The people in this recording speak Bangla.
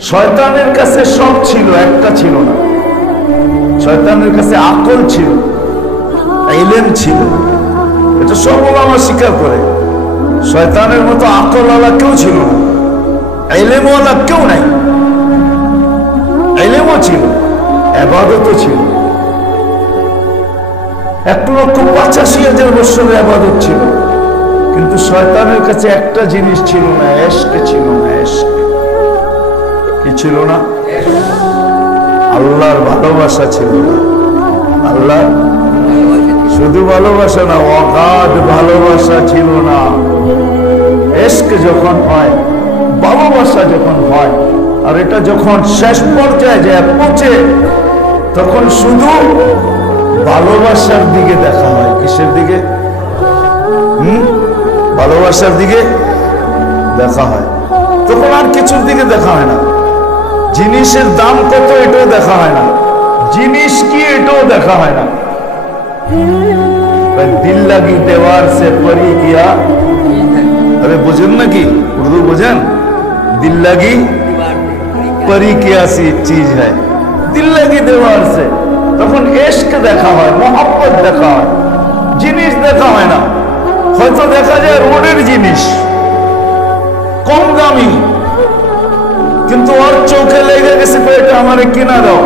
শয়তানের কাছে সব ছিল, একটা ছিল না। শয়তানের কাছে আকল ছিল, ইলম ছিল, এটা সব ওলামা স্বীকার করে। শয়তানের মতো আকলওয়ালা কেউ ছিল না, ইলমওয়ালা কেউ নাই। ইলমও ছিল, ইবাদতও ছিল। 1,85,000 বছরের ইবাদত ছিল, কিন্তু শয়তানের কাছে একটা জিনিস ছিল না, ইশক ছিল না। ইশক কি ছিল না? আল্লাহর ভালোবাসা ছিল না। আল্লাহ শুধু ভালোবাসা না, অগাধ ভালোবাসা ছিল না। ইশক যখন হয়, ভালোবাসা যখন হয়, আর এটা যখন শেষ পর্যায়ে যায় পৌঁছে, তখন শুধু ভালোবাসার দিকে দেখা হয়। কিসের দিকে? ভালোবাসার দিকে দেখা হয়। তখন আর কিছুর দিকে দেখা হয় না। জিনিসের দাম কত এটাও দেখা হয় না, জিনিস কি এটাও দেখা হয় না। দিল লাগি দেওয়ার সে পরি কিয়া, আরে বোঝেন নাকি? উর্দু বোঝেন? দিল লাগি পরি কিয়া সি চিজ হ্যায়, দিল লাগি দেওয়ার সে। তখন ইশক দেখা হয়, মোহাব্বত দেখা হয়, জিনিস দেখা হয় না। হয়তো দেখা যায় রোডের জিনিস কম দামি, কিন্তু ওর চোখে লেগে গেছে এটা আমারে কিনা দাও।